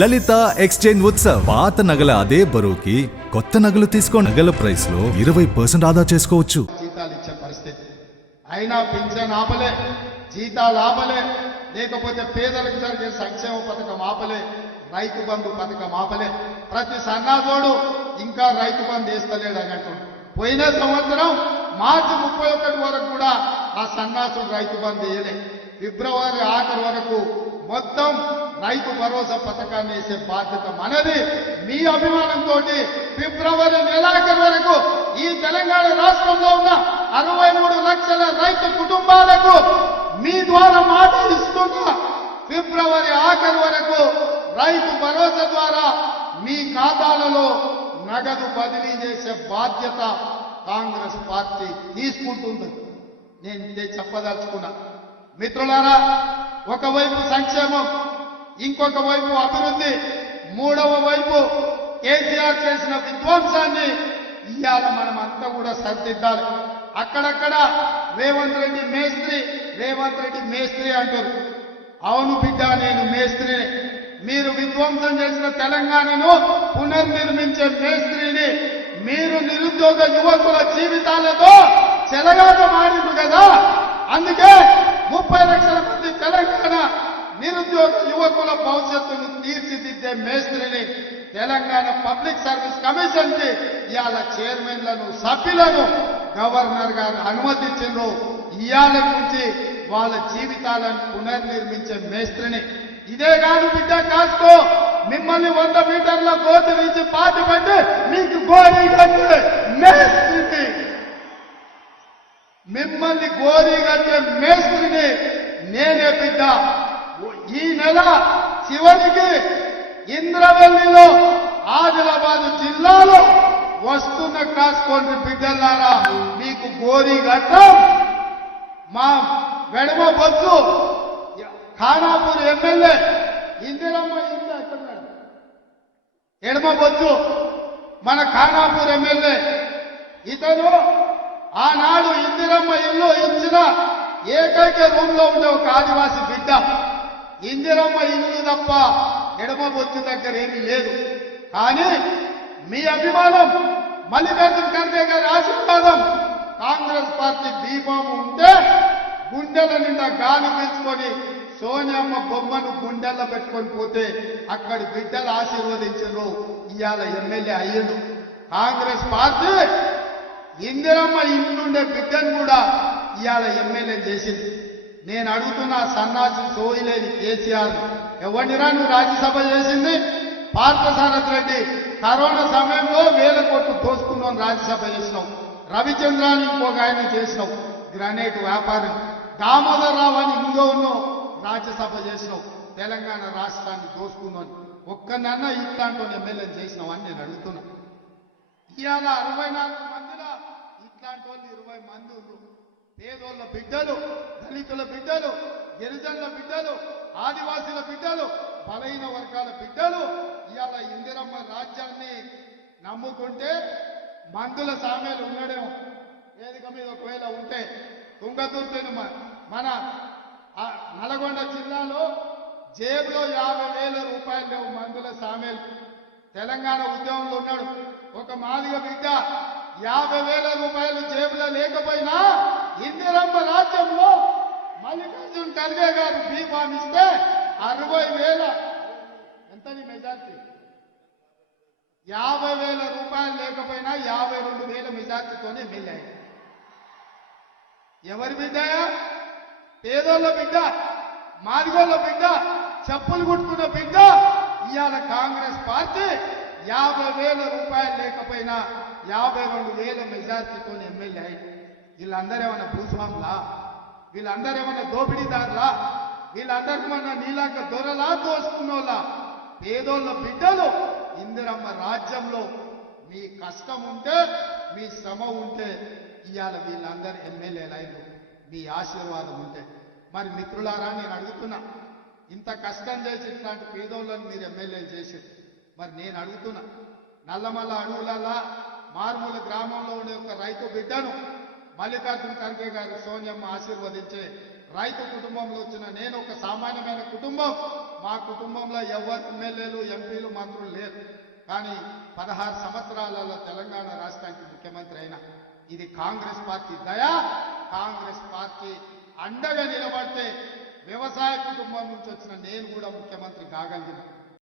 లలిత exchange Utsav. పాత నగల అదే బరువుకి కొత్త నగలు తీసుకో. నగల ప్రైస్ లో 20% ఆదా చేసుకోవచ్చు. జీతాలు ఇచ్చే పరిస్థితి అయినా పింఛన్ ఆపలే, జీతాలు ఆపలే, లేకపోతే పేదలకు జరిగే సంక్షేమ పథకం ఆపలే, రైతు బంధు పథకం ఆపలే. ప్రతి సన్నాజోడు ఇంకా రైతు బంధు వేస్తలేడు అన్నట్టు. పోయిన సంవత్సరం మార్చి 31 వరకు కూడా ఆ సన్నాసుడు రైతు బంధు వేయలే. ఫిబ్రవరి ఆఖరి వరకు మొత్తం రైతు భరోసా పథకాన్ని వేసే బాధ్యత మనది. మీ అభిమానంతో ఫిబ్రవరి నెలాఖరు వరకు ఈ తెలంగాణ రాష్ట్రంలో ఉన్న 63 లక్షల రైతు కుటుంబాలకు మీ ద్వారా మాట ఇస్తున్నా. ఫిబ్రవరి ఆఖరు వరకు రైతు భరోసా ద్వారా మీ ఖాతాలలో నగదు బదిలీ చేసే బాధ్యత కాంగ్రెస్ పార్టీ తీసుకుంటుంది. నేను ఇదే చెప్పదలుచుకున్నా. మిత్రులారా, ఒకవైపు సంక్షేమం, ఇంకొక వైపు అభివృద్ధి, మూడవ వైపు కేసీఆర్ చేసిన విధ్వంసాన్ని ఇవాళ మనం అంతా కూడా సరిదిద్దాలి. అక్కడక్కడ రేవంత్ రెడ్డి మేస్త్రి, రేవంత్ రెడ్డి మేస్త్రి అంటారు. అవును బిడ్డ, నేను మేస్త్రిని. మీరు విధ్వంసం చేసిన తెలంగాణను పునర్నిర్మించే మేస్త్రిని. మీరు నిరుద్యోగ యువకుల జీవితాలతో చెలగాటమాడింది కదా, అందుకే 30 లక్షల మంది తెలంగాణ నిరుద్యోగ యువకుల భవిష్యత్తును తీర్చిదిద్దే మేస్త్రిని తెలంగాణ పబ్లిక్ సర్వీస్ కమిషన్ కి ఇవాళ చైర్మన్లను, సభ్యులను గవర్నర్ గారు అనుమతించారు. ఇవాళ నుంచి వాళ్ళ జీవితాలను పునర్నిర్మించే మేస్త్రిని. ఇదే కాదు బిడ్డ, కాసుకో, మిమ్మల్ని 100 మీటర్ల కోతి నుంచి పాతి పట్టి మీకు గోరీ కట్టే మేస్త్రిని, మిమ్మల్ని గోరీ కట్టే మేస్త్రిని నేనే బిడ్డ. ఈ నెల చివరికి ఇంద్రవెల్లిలో, ఆదిలాబాద్ జిల్లాలో వస్తున్న కాసుకోండి బిడ్డలారా, మీకు గోరీ కట్టం. మా వెడమ బొత్తు ఖానాపూర్ ఎమ్మెల్యే ఇందిరమ్మ ఇల్లు ఎక్కడున్నాడు? ఎడమ బొత్తు మన ఖానాపూర్ ఎమ్మెల్యే. ఇతను ఆనాడు ఇందిరమ్మ ఇల్లు ఇచ్చిన ఏకైక రూమ్ లో ఉండే ఒక ఆదివాసి బిడ్డ. ఇందిరమ్మ ఇల్లు తప్ప ఎడమ బొత్తు దగ్గర ఏమీ లేదు. కానీ మీ అభిమానం, మల్లికార్జున ఖర్గే గారి ఆశీర్వాదం, కాంగ్రెస్ పార్టీ దీపం ఉంటే గుండెల నిండా గాలి పీల్చుకొని సోనియమ్మ బొమ్మను గుండెల్లో పెట్టుకొని పోతే అక్కడి బిడ్డలు ఆశీర్వదించరు. ఇవాళ ఎమ్మెల్యే అయ్యిండు. కాంగ్రెస్ పార్టీ ఇందిరమ్మ ఇంట్లుండే బిడ్డను కూడా ఇవాళ ఎమ్మెల్యే చేసింది. నేను అడుగుతున్నా, సన్నాసి సోయిలేని కేసీఆర్, ఎవరినిరా నువ్వు రాజ్యసభ చేసింది? పార్థసారథి రెడ్డి కరోనా సమయంలో 1000 కోట్లు దోసుకున్నాం, రాజ్యసభ చేసినావు. రవిచంద్రాన్ని ఇంకొక ఆయన చేసినావు, గ్రానైట్ వ్యాపారం. దామోదర్ రావు అని ఇంకో ఉన్నావు, రాజ్యసభ చేసినావు. తెలంగాణ రాష్ట్రాన్ని దోసుకున్నాను. ఒక్కనన్నా ఇట్లాంటి ఎమ్మెల్యే చేసినావు అని నేను అడుగుతున్నా. ఇవాళ 64 మందిలో ఇట్లాంటి వాళ్ళు 20 మంది ఉన్నారు. పేదోళ్ళ బిడ్డలు, దళితుల బిడ్డలు, గిరిజనుల బిడ్డలు, ఆదివాసీల బిడ్డలు, బలహీన వర్గాల బిడ్డలు ఇవాళ ఇందిరమ్మ రాజ్యాన్ని నమ్ముకుంటే మందుల సామెలు ఉండడేమో వేదిక మీద ఒకవేళ ఉంటే. తుంగతుర్తిని మన నల్గొండ జిల్లాలో జేబులో 50,000 రూపాయలు లేవు మందుల సామెలు. తెలంగాణ ఉద్యమంలో ఉన్నాడు ఒక మాదిగ బిడ్డ, 50,000 రూపాయలు జేబులో లేకపోయినా ఇందిరమ్మ రాజ్యంలో మల్లికార్జున ఖర్గే గారు బీఫామ్ ఇస్తే 60,000 ఎంతని మెజార్టీ, 50,000 రూపాయలు లేకపోయినా 52,000 మెజార్టీతోనే ఎమ్మెల్యే. ఎవరి బిడ్డ? పేదోళ్ళ బిడ్డ, మాదిగోళ్ళ బిడ్డ, చెప్పులు కుట్టుకున్న బిడ్డ. ఇవాళ కాంగ్రెస్ పార్టీ 50,000 రూపాయలు లేకపోయినా 52,000 మెజార్టీతో ఎమ్మెల్యే అయింది. వీళ్ళందరూ ఏమన్నా భూస్వాములా? వీళ్ళందరూ ఏమన్నా దోపిడీదారులా? వీళ్ళందరికీ మన నీలాక దొరలా, దోసుకున్నోళ్ళ? పేదోళ్ళ బిడ్డలు ఇందిరమ్మ రాజ్యంలో మీ కష్టం ఉంటే, మీ శ్రమ ఉంటే ఇవాళ వీళ్ళందరూ ఎమ్మెల్యేలు అయిన మీ ఆశీర్వాదం ఉంటే. మరి మిత్రులారా, నేను అడుగుతున్నా, ఇంత కష్టం చేసి ఇట్లాంటి పేదోళ్ళని మీరు ఎమ్మెల్యేలు చేసారు. మరి నేను అడుగుతున్నా, నల్లమల్ల అడవులలా మారుమూల గ్రామంలో ఉండే ఒక రైతు బిడ్డను మల్లికార్జున ఖర్గే గారు, సోనియమ్మ ఆశీర్వదించే రైతు కుటుంబంలో వచ్చిన నేను, ఒక సామాన్యమైన కుటుంబం, మా కుటుంబంలో ఎవరు ఎమ్మెల్యేలు ఎంపీలు మంత్రులు లేరు. కానీ 16 సంవత్సరాలలో తెలంగాణ రాష్ట్రానికి ముఖ్యమంత్రి అయినా ఇది కాంగ్రెస్ పార్టీ దయ. కాంగ్రెస్ పార్టీ అండగా నిలబడితే వ్యవసాయ కుటుంబం నుంచి వచ్చిన నేను కూడా ముఖ్యమంత్రి కాగలిగిన